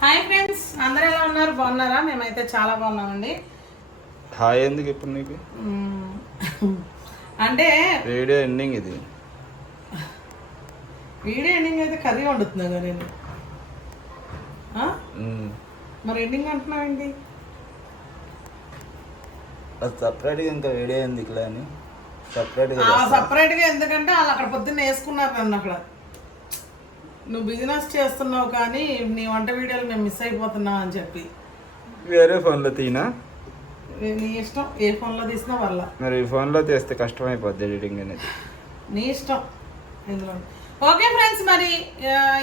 Hi friends అందరూ ఎలా ఉన్నారు? బాగున్నారా? మేమైతే చాలా బాగున్నామండి. హాయ్ ఎందుకు ఇప్పుడు నీకు. అంటే వీడియో ఎండింగ్ ఇది. వీడియో ఎండింగ్ అయితే కర్రీ వండుతున్నా నేను. మరి ఎండింగ్ అంటున్నావేంటి అది సపరేట్గా ఇంకా వీడియో ఎందుకులే అని. సపరేట్గా సపరేట్గా ఎందుకంటే వాళ్ళు అక్కడ పొద్దున్న వేసుకున్నారు నన్ను అక్కడ. నువ్వు బిజినెస్ చేస్తున్నావు కానీ నీ వంట వీడియోలు మేము మిస్ అయిపోతున్నావు అని చెప్పి. వేరే ఫోన్లో తీనా? నీ ఇష్టం. ఏ ఫోన్లో తీసినా వాళ్ళ మరి ఈ ఫోన్లో తీస్తే కష్టమైపోద్ది ఎడిటింగ్ అనేది. నీ ఇష్టం. ఇందులో. ఓకే ఫ్రెండ్స్ మరి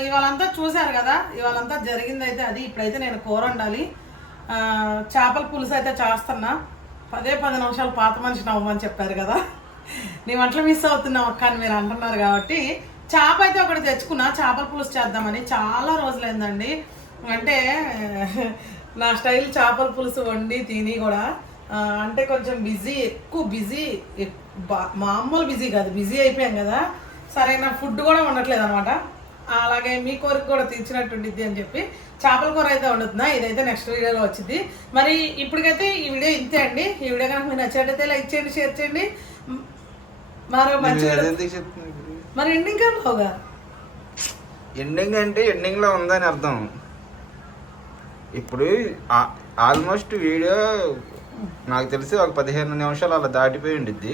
ఇవాళంతా చూశారు కదా? ఇవాళంతా జరిగింది అయితే అది. ఇప్పుడైతే నేను కూర వండాలి. ఆ, చేపల పులుసు అయితే చేస్తున్నా. పదే పది నిమిషాలు పాత మనిషిని అవ్వమని చెప్పారు కదా. నీ వంటలు మిస్ అవుతున్నావు అక్క అని మీరు అంటున్నారు కాబట్టి చేప అయితే ఒకటి తెచ్చుకున్నా చేపల పులుసు చేద్దామని చాలా రోజులైందండి. అంటే నా స్టైల్ చేపల పులుసు వండి తిని కూడా అంటే కొంచెం బిజీ ఎక్కువ బిజీ మామూలు బిజీ కాదు బిజీ అయిపోయాం కదా. సరైన ఫుడ్ కూడా ఉండట్లేదు అనమాట అలాగే మీ కోరిక కూడా తీర్చినట్టుండిద్ది అని చెప్పి చేపల కూర అయితే వండుతున్నా. ఇదైతే నెక్స్ట్ వీడియోలో వచ్చింది. మరి ఇప్పటికైతే ఈ వీడియో ఇంతే అండి. ఈ వీడియో కనుక మీరు నచ్చినట్టయితే లైక్ చేయండి షేర్ చేయండి. మరో మంచి మరి ఎండింగ్ కావుగా ఎండింగ్ అంటే ఎండింగ్లో ఉందని అర్థం. ఇప్పుడు ఆల్మోస్ట్ వీడియో నాకు తెలిసి ఒక పదిహేను నిమిషాలు అలా దాటిపోయి ఉండిద్ది.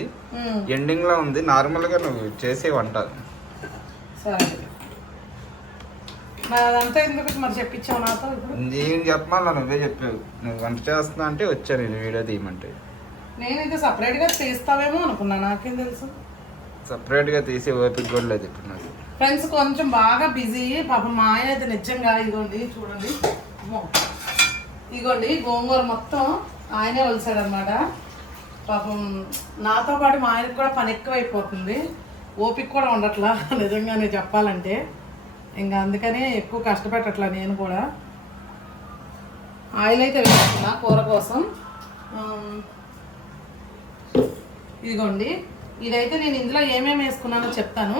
ఎండింగ్లో ఉంది నార్మల్గా నువ్వు చేసే వంట. నేను చెప్పమన్నా నువ్వే చెప్పావు. నువ్వు వంట చేస్తున్నా అంటే వచ్చా నేను వీడియో తీయమంటే. నేనైతే సపరేట్గా తీస్తావేమో అనుకున్నా నాకేం తెలుసు? సపరేట్గా ఓపిక కూడా లేదు ఇప్పుడు నాకు. ఫ్రెండ్స్ కొంచెం బాగా బిజీ. పాపం మా ఆయన అయితే నిజంగా ఇదిగోండి చూడండి. ఇదిగోండి గోంగూర మొత్తం ఆయనే వలిసాడు అనమాట పాపం నాతో పాటు మా ఆయనకు కూడా పని ఎక్కువైపోతుంది. ఓపిక కూడా ఉండట్లా నిజంగానే చెప్పాలంటే. ఇంకా అందుకనే ఎక్కువ కష్టపెట్టట్లా నేను కూడా. ఆయిల్ అయితే వేస్తున్నా కూర కోసం. ఇదిగోండి. ఇదైతే నేను ఇందులో ఏమేమి వేసుకున్నానో చెప్తాను.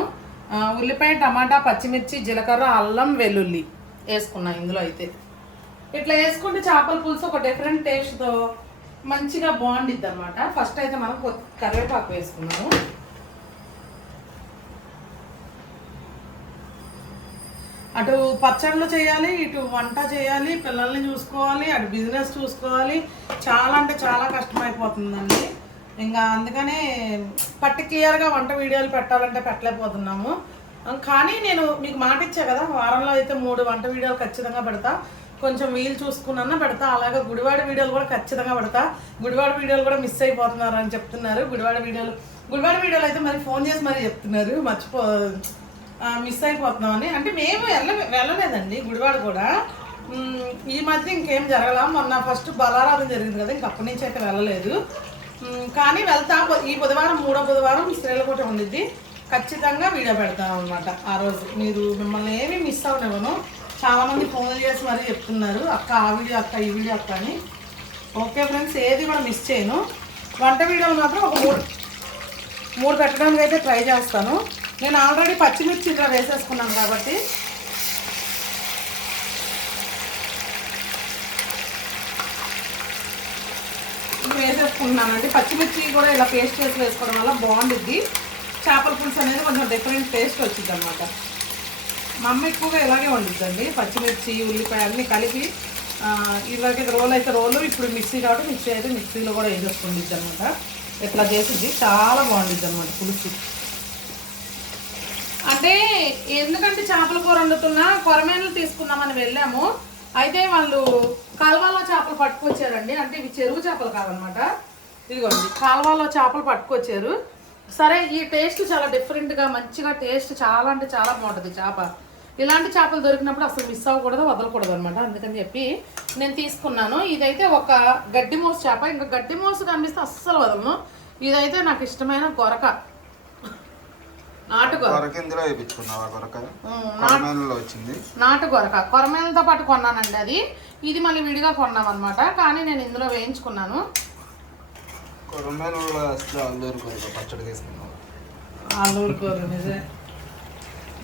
ఉల్లిపాయ టమాటా పచ్చిమిర్చి జీలకర్ర అల్లం వెల్లుల్లి వేసుకున్నా ఇందులో అయితే. ఇట్లా వేసుకుంటే చేపల పులుసు ఒక డిఫరెంట్ టేస్ట్తో మంచిగా బాగుండిద్ది అనమాట ఫస్ట్ అయితే మనం కరివేపాకు వేసుకున్నాము. అటు పచ్చళ్ళు చేయాలి ఇటు వంట చేయాలి పిల్లల్ని చూసుకోవాలి అటు బిజినెస్ చూసుకోవాలి. చాలా అంటే చాలా కష్టమైపోతుందండి. ఇంకా అందుకనే పర్టిక్యులర్గా వంట వీడియోలు పెట్టాలంటే పెట్టలేకపోతున్నాము. కానీ నేను మీకు మాట ఇచ్చా కదా వారంలో అయితే మూడు వంట వీడియోలు ఖచ్చితంగా పెడతా. కొంచెం వీలు చూసుకున్నా పెడతా. అలాగే గుడివాడ వీడియోలు కూడా ఖచ్చితంగా పెడతా. గుడివాడ వీడియోలు కూడా మిస్ అయిపోతున్నారు అని చెప్తున్నారు. గుడివాడ వీడియోలు గుడివాడ వీడియోలు అయితే మరి ఫోన్ చేసి మరి చెప్తున్నారు. మర్చిపో మిస్ అయిపోతున్నామని. అంటే మేము వెళ్ళ వెళ్ళలేదండి గుడివాడ కూడా. ఈ మధ్య ఇంకేం జరగలా. మొన్న ఫస్ట్ బలారాధన జరిగింది కదా ఇంకప్పటి నుంచి అయితే వెళ్ళలేదు. కానీ వెళ్తా ఈ బుధవారం మూడో బుధవారం శ్రీలకోట ఉండిద్ది. ఖచ్చితంగా వీడియో పెడతాం అనమాట ఆ రోజు. మీరు మిమ్మల్ని ఏమీ మిస్ అవ్వనివ్వను చాలామంది ఫోన్లు చేసి మరీ చెప్తున్నారు అక్క ఆ వీడియో అక్క ఈ వీడియో అక్క అని. ఓకే ఫ్రెండ్స్ ఏది కూడా మిస్ చేయను. వంట వీడియోలు మాత్రం ఒక మూడు. మూడు పెట్టడానికి అయితే ట్రై చేస్తాను. నేను ఆల్రెడీ పచ్చిమిర్చి ఇలా వేసేసుకున్నాను కాబట్టి వేసేసుకుంటున్నానండి. పచ్చిమిర్చి కూడా ఇలా పేస్ట్ చేసి వేసుకోవడం వల్ల బాగుంటుంది చేపల పులుసు అనేది కొంచెం డిఫరెంట్ టేస్ట్ వచ్చింది అనమాట మా అమ్మ ఎక్కువగా ఇలాగే వండుద్దండి. పచ్చిమిర్చి ఉల్లిపాయ అన్నీ కలిపి ఆ, ఇలాగే రోల్ అయితే రోలు ఇప్పుడు మిక్సీ కాబట్టి మిక్సీ అయితే మిక్సీలో కూడా వేసేసుకుండిద్ది అనమాట ఇట్లా చేసింది చాలా బాగుంటుంది అనమాట పులుసు. అంటే ఎందుకంటే చేపల కూర వండుతున్నా కొరమేనలు తీసుకుందామని వెళ్ళాము. అయితే వాళ్ళు కాలువలో చేపలు పట్టుకొచ్చారండి. అంటే ఇవి చెరువు చేపలు కాదనమాట ఇదిగోండి కాలువలో చేపలు పట్టుకొచ్చారు. సరే ఈ టేస్ట్ చాలా డిఫరెంట్గా మంచిగా టేస్ట్ చాలా అంటే చాలా బాగుంటుంది చేప. ఇలాంటి చేపలు దొరికినప్పుడు అసలు మిస్ అవ్వకూడదు వదలకూడదు అనమాట అందుకని చెప్పి నేను తీసుకున్నాను. ఇదైతే ఒక గడ్డి మోసు చేప. ఇంకా గడ్డి మోసు కనిపిస్తే అస్సలు వదలను. ఇదైతే నాకు ఇష్టమైన గొరక. నాటు గొరక కొరక? ఇందులో వేయించుకున్నావా వచ్చింది. పాటు కొన్నానండి అది. ఇది మళ్ళీ విడిగా కొన్నాం అనమాట కానీ నేను ఇందులో వేయించుకున్నాను. అసలు అల్లూరు కొరక పచ్చడి కూర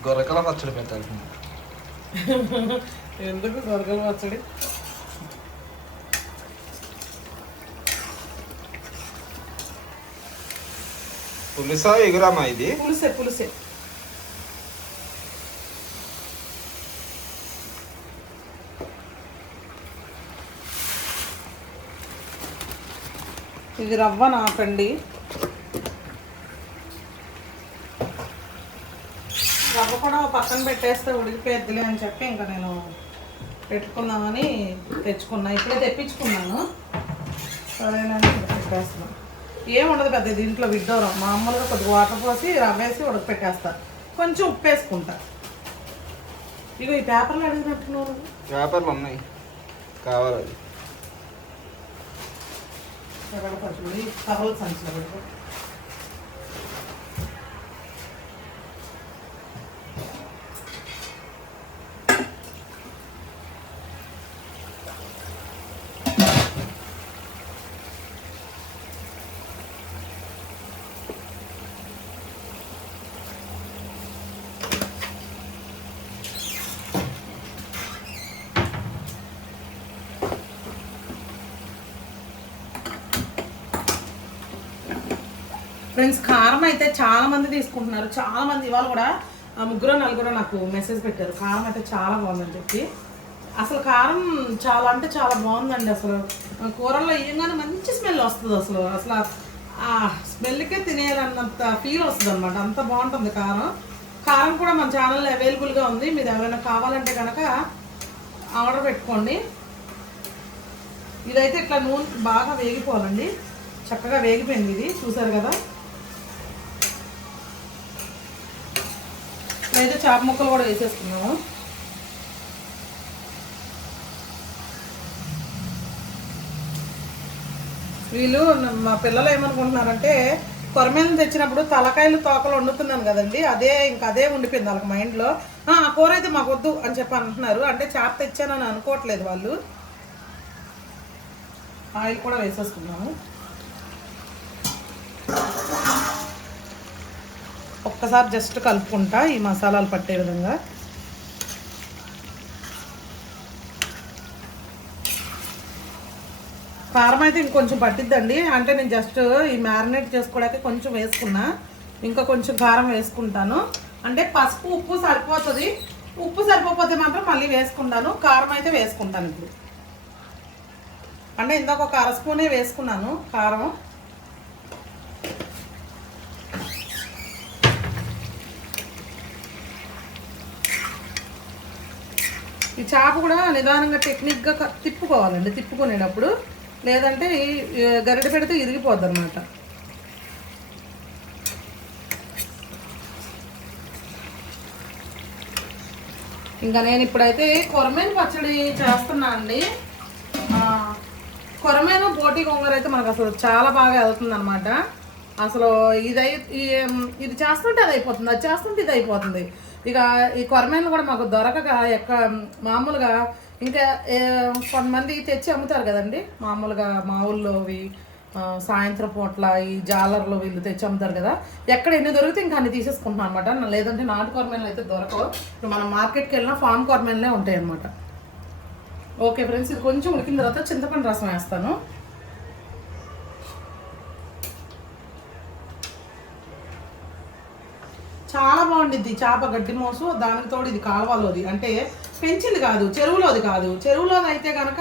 గొర్రెకల పచ్చడి ఎందుకు దొరకలు పచ్చడి? పులుసా ఎగురామా ఇది? పులుసే పులుసే. ఇది రవ్వ నాకండి. రవ్వ కూడా పక్కన పెట్టేస్తే ఉడికిపోద్దిలే అని చెప్పి ఇంకా నేను పెట్టుకుందామని తెచ్చుకున్నా. ఇప్పుడే తెప్పించుకున్నాను. సరేనని పెట్టేస్తున్నాను ఏం ఉండదు పెద్ద దీంట్లో విడ్డోరం. మామూలుగా కొద్దిగా వాటర్ పోసి రవ్వ వేసి ఉడకపెట్టేస్తా. కొంచెం ఉప్పు వేసుకుంటా. ఇగో ఈ పేపర్లు అడిగినట్టున్నావు పేపర్లు ఉన్నాయి. కావాలి కవర్లు సంచిలో ఫ్రెండ్స్ కారం అయితే చాలా మంది తీసుకుంటున్నారు. చాలా మంది ఇవాళ కూడా ముగ్గురు నలుగురు నాకు మెసేజ్ పెట్టారు. కారం అయితే చాలా బాగుందని చెప్పి. అసలు కారం చాలా అంటే చాలా బాగుందండి అసలు. కూరల్లో వేయంగానే మంచి స్మెల్ వస్తుంది అసలు. అసలు ఆ స్మెల్కే తినేయాలన్నంత ఫీల్ వస్తుంది అనమాట అంత బాగుంటుంది కారం. కారం కూడా మన ఛానల్లో అవైలబుల్గా ఉంది. మీరు ఎవరైనా కావాలంటే కనుక ఆర్డర్ పెట్టుకోండి. ఇదైతే ఇట్లా నూనె బాగా వేగిపోవాలండి. చక్కగా వేగిపోయింది ఇది. చూసారు కదా? అయితే చేప ముక్కలు కూడా వేసేస్తున్నాము వీళ్ళు మా పిల్లలు ఏమనుకుంటున్నారంటే కొరమేలను తెచ్చినప్పుడు తలకాయలు తోకలు వండుతున్నాను కదండి అదే ఇంకా అదే ఉండిపోయింది వాళ్ళకి మైండ్లో "ఆ, ఆ కూర అయితే మాకు వద్దు అని చెప్పి అంటున్నారు. అంటే చేప తెచ్చానని అనుకోవట్లేదు వాళ్ళు. ఆయిల్ కూడా వేసేసుకున్నాము ఒక్కసారి జస్ట్ కలుపుకుంటా ఈ మసాలాలు పట్టే విధంగా. కారం అయితే ఇంకొంచెం పట్టిద్దండి. అంటే నేను జస్ట్ ఈ మ్యారినేట్ చేసుకోవడానికి కొంచెం వేసుకున్నా. ఇంకా కొంచెం కారం వేసుకుంటాను. అంటే పసుపు ఉప్పు సరిపోతుంది. ఉప్పు సరిపోతే మాత్రం మళ్ళీ వేసుకుంటాను. కారం అయితే వేసుకుంటాను ఇప్పుడు. అంటే ఇందాక ఒక అర స్పూనే వేసుకున్నాను కారం. ఈ చేప కూడా నిదానంగా టెక్నిక్గా క- తిప్పుకోవాలండి తిప్పుకునేటప్పుడు. లేదంటే ఈ గరిట గరిటె పెడితే ఇరిగిపోద్ది అనమాట ఇంకా నేను ఇప్పుడైతే కొరమేను పచ్చడి చేస్తున్నా అండి. కొరమేను బోటి గొంగర అయితే మనకు అసలు చాలా బాగా వెళ్తుంది అనమాట అసలు ఇది ఇది చేస్తుంటే అది అయిపోతుంది అది చేస్తుంటే ఇది అయిపోతుంది. ఇక ఈ కొరమేను కూడా మాకు దొరకక ఎక్క మామూలుగా ఇంకా ఏ, కొంతమంది తెచ్చి అమ్ముతారు కదండి. మామూలుగా మా ఊళ్ళోవి సాయంత్రం పూట్ల ఈ జాలర్లో వీళ్ళు తెచ్చి అమ్ముతారు కదా. ఎక్కడ ఎన్ని దొరికితే ఇంకా అన్ని తీసేసుకుంటున్నాం అనమాట లేదంటే నాటు కొరమేన్లు అయితే దొరకవు. ఇప్పుడు మనం మార్కెట్కి వెళ్ళినా ఫామ్ కొరమేన్లే ఉంటాయి అనమాట ఓకే ఫ్రెండ్స్ ఇది కొంచెం ఉడికిన తర్వాత చింతపండు రసం వేస్తాను. చాలా బాగుండిద్ది. చేప గడ్డి మోసు దానికి తోడు ఇది కాలువలోది. అంటే పెంచింది కాదు చెరువులోది కాదు. చెరువులోది అయితే కనుక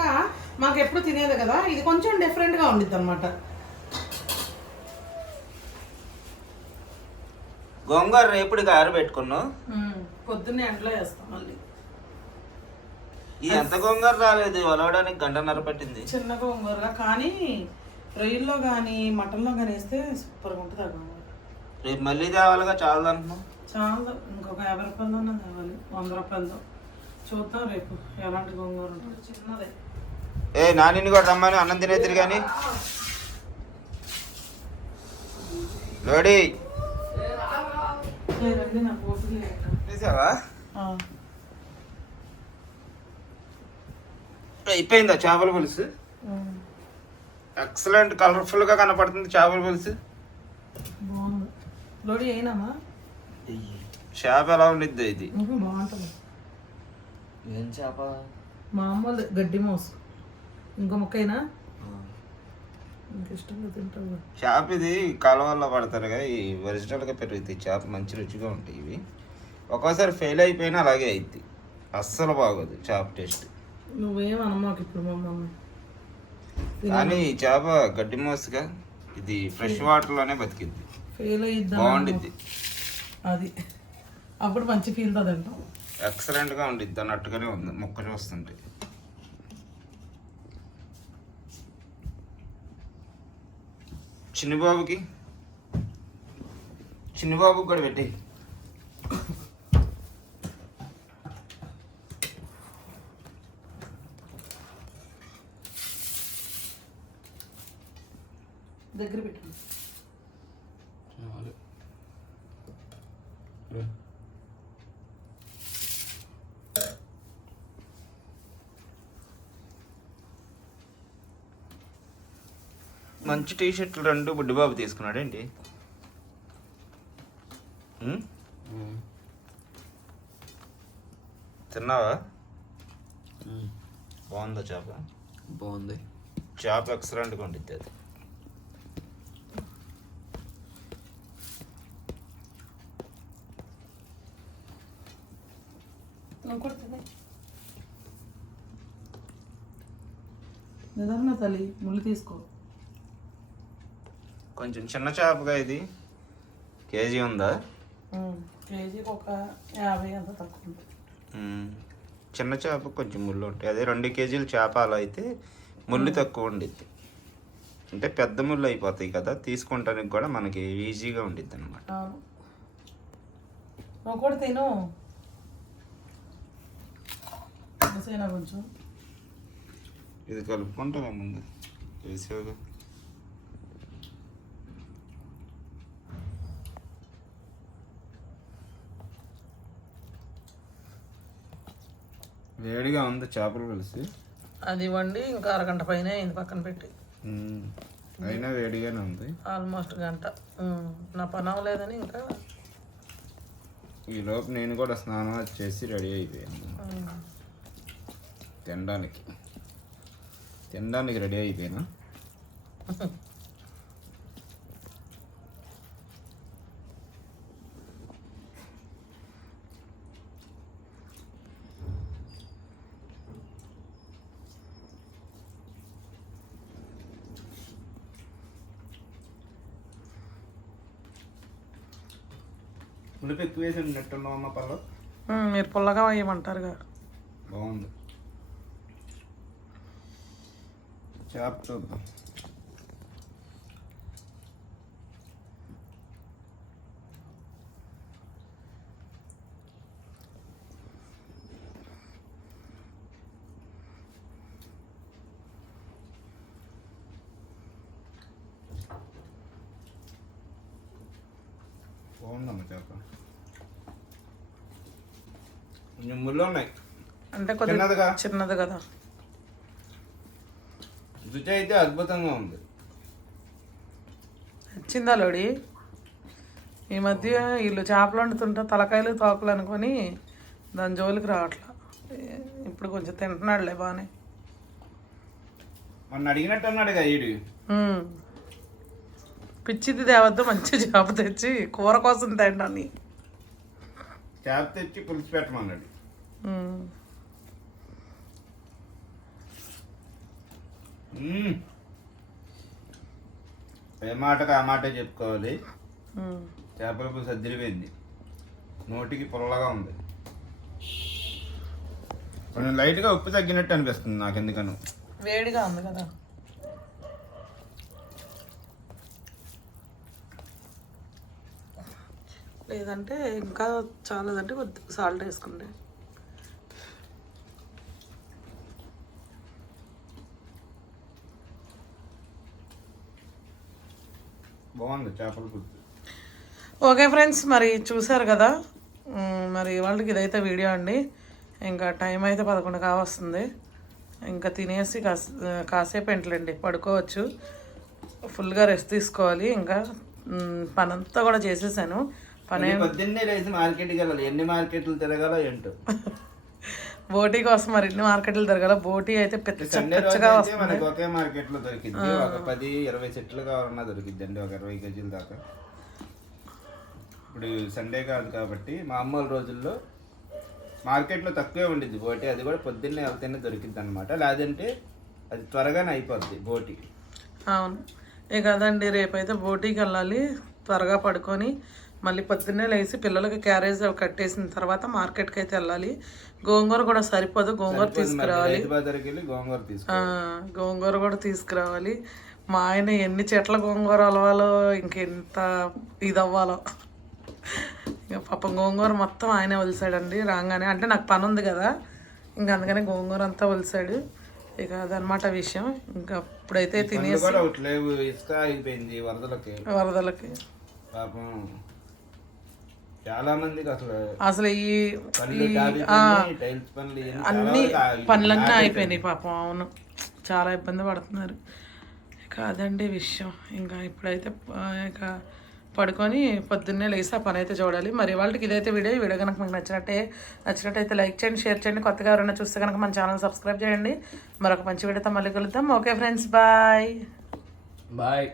మాకు ఎప్పుడు తినేది కదా ఇది కొంచెం డిఫరెంట్గా ఉండిద్ది అనమాట గోంగూర రేపుడికి ఆరబెట్టుకున్నావు? పొద్దున్నే ఎండలో వేస్తాం మళ్ళీ. ఈ ఎంత గోంగూర రాలేదు వలవడానికి గంటన్నర పట్టింది. చిన్న గోంగూరగా కానీ రొయ్యల్లో కానీ మటన్లో కానీ వేస్తే సూపర్గా ఉంటుంది రేపు మళ్ళీ తేవాలిగా చాలా అంటున్నావు? చాలా ఇంకొక యాభై రూపాయలలోనే తేవాలి వంద రూపాయలతో. చూద్దాం రేపు ఎలాంటి గోంగూర ఉంటుంది. చిన్నదే. ఏ నానిని కూడా రమ్మని అన్నం తినేద్దరు కానీ. లోడి. అయిపోయిందా చేపల పులుసు? ఎక్సలెంట్ కలర్ఫుల్గా కనపడుతుంది చేపల పులుసు. లోడి అయినామా? చేప ఎలా ఉండిద్ది ఇది? బాగుంటుంది. ఏం చేప? మామూలు గడ్డి మోసు. ఇంకో ముక్కైనా? ఇంక ఇష్టంగా కదా. చేప ఇది కాలువల్లో పడతారుగా ఈ ఒరిజినల్గా పెరుగుతాయి. చేప మంచి రుచిగా ఉంటాయి ఇవి. ఒక్కోసారి ఫెయిల్ అయిపోయినా అలాగే అయింది అస్సలు బాగోదు చేప టేస్ట్. నువ్వేం అనమాకు ఇప్పుడు మా కానీ ఈ చేప గడ్డి మోసుగా ఇది ఫ్రెష్ వాటర్లోనే బతికిద్ది. ఫెయిల్ బాగుండిద్ది. అది. అప్పుడు మంచి ఫీల్ అంటాం ఎక్సలెంట్గా ఉండిద్ది అన్నట్టుగానే ఉంది మొక్క చూస్తుంటే చిన్నబాబుకి చిన్నబాబుకి కూడా పెట్టి దగ్గర పెట్టు మంచి టీ షర్ట్లు రెండు బుడ్డిబాబు తీసుకున్నాడు ఏంటి తిన్నావా? బాగుందా చేప? బాగుంది. చేప ఎక్సలెంట్గా ఉండిద్ది అది. నిజంగా తల్లి ముళ్ళు తీసుకో. కొంచెం చిన్న చేపగా ఇది. కేజీ ఉందా? కేజీకి ఒక యాభై అంత తక్కువ ఉంటుంది. మ్మ్. చిన్న చేప కొంచెం ముళ్ళు ఉంటాయి. అదే రెండు కేజీలు చేప అలా అయితే ముళ్ళు తక్కువ ఉండిద్ది. అంటే పెద్ద ముళ్ళు అయిపోతాయి కదా తీసుకుంటానికి కూడా మనకి ఈజీగా ఉండిద్ది అనమాట తిను. కొంచెం? ఇది కలుపుకుంటారా ముందు? వేసావుగా. వేడిగా ఉంది చేపలు కలిసి. అది వండి ఇంకా అరగంట పైన అయింది పక్కన పెట్టి. అయినా వేడిగానే ఉంది. ఆల్మోస్ట్ గంట. నా పని అవ్వలేదని ఇంకా ఈ లోపు నేను కూడా స్నానం చేసి రెడీ అయిపోయాను. తినడానికి. తినడానికి రెడీ అయిపోయినా. ఉల్లిపి ఎక్కువ వేసి నెట్టున్నావు అమ్మ పళ్ళు మీరు పుల్లగా వేయమంటారుగా. బాగుంది. చేప చూద్దాం. బాగుందమ్మ చేప. కొంచెం ముళ్ళు ఉన్నాయి. అంటే చిన్నదిగా? చిన్నది కదా. రుచి అయితే అద్భుతంగా ఉంది. వచ్చిందా లోడి? ఈ మధ్య వీళ్ళు చేపలు వండుతుంటే తలకాయలు తోకలు అనుకొని దాని జోలికి రావట్లా. ఇప్పుడు కొంచెం తింటున్నాడులే బాగానే మొన్న అడిగినట్టు అన్నాడు ఈడు. పిచ్చిది తేవద్దు మంచి చేప తెచ్చి కూర కోసం తింటాను చేప తెచ్చి పులుసు పెట్టమన్నాడు. ఏ మాటకు ఆ మాటే చెప్పుకోవాలి. చేపల పులుసు అద్దరిపోయింది. నోటికి పుల్లగా ఉంది. కొంచెం లైట్గా ఉప్పు తగ్గినట్టు అనిపిస్తుంది నాకు ఎందుకను వేడిగా ఉంది కదా. లేదంటే ఇంకా చాలదంటే కొద్దిగా సాల్ట్ వేసుకుంటే. బాగుంది చేపల పులుసు. ఓకే ఫ్రెండ్స్ మరి చూసారు కదా? మరి వాళ్ళకి ఇదైతే వీడియో అండి. ఇంకా టైం అయితే పదకొండు కావస్తుంది. ఇంకా తినేసి కాస కాసేపు ఎంటలండి పడుకోవచ్చు. ఫుల్గా రెస్ట్ తీసుకోవాలి. ఇంకా పనంతా కూడా చేసేసాను. పని? పొద్దున్నే లేచి మార్కెట్కి వెళ్ళాలి. ఎన్ని మార్కెట్లు తిరగాలో ఏంటో. బోటీ కోసం మరి ఇన్ని మార్కెట్లు తిరగాల? బోటీ అయితే పెద్ద సండే రోజు పెచ్చగా అయితే మనకి ఒకే మార్కెట్లో దొరికింది ఒక పది ఇరవై చెట్లు కావాలన్నా దొరికిద్ది అండి. ఒక ఇరవై కేజీల దాకా. ఇప్పుడు సండే కాదు కాబట్టి మామూలు రోజుల్లో మార్కెట్లో తక్కువే ఉండిద్ది బోటి. అది కూడా పొద్దున్నే వెళ్తేనే దొరికిద్ది అనమాట లేదంటే అది త్వరగానే అయిపోద్ది బోటి. అవును. ఇక అదండి రేపైతే బోటీకి వెళ్ళాలి. త్వరగా పడుకొని మళ్ళీ పొద్దున్నే లేచి పిల్లలకి క్యారేజ్ కట్టేసిన తర్వాత మార్కెట్కి అయితే వెళ్ళాలి. గోంగూర కూడా సరిపోదు గోంగూర తీసుకురావాలి. గోంగూర కూడా తీసుకురావాలి. మా ఆయన ఎన్ని చెట్ల గోంగూర అలవాలో ఇంకెంత ఇది అవ్వాలో ఇక పాపం గోంగూర మొత్తం ఆయనే వలిసాడండి రాగానే. అంటే నాకు పని ఉంది కదా ఇంకా అందుకని గోంగూర అంతా వలిసాడు. ఇక అదనమాట విషయం. ఇంకా ఇప్పుడైతే పనులు తినేసి వరదలకి. పాపం చాలా మందికి అసలు అసలు ఈ అన్ని పనులన్నీ అయిపోయినాయి పాపం అవును. చాలా ఇబ్బంది పడుతున్నారు. ఇక అదండి విషయం. ఇంకా ఇప్పుడైతే ఇక పడుకొని పొద్దున్నే లేసి ఆ పని అయితే చూడాలి. మరి వాళ్ళకి ఇదైతే వీడియో ఈ వీడియో కనుక మీకు నచ్చినట్టే నచ్చినట్టయితే లైక్ చేయండి షేర్ చేయండి. కొత్తగా ఎవరైనా చూస్తే కనుక మన ఛానల్ సబ్స్క్రైబ్ చేయండి. మరొక మంచి వీడియోతో మళ్ళీ కలుద్దాం. Okay friends bye. బాయ్.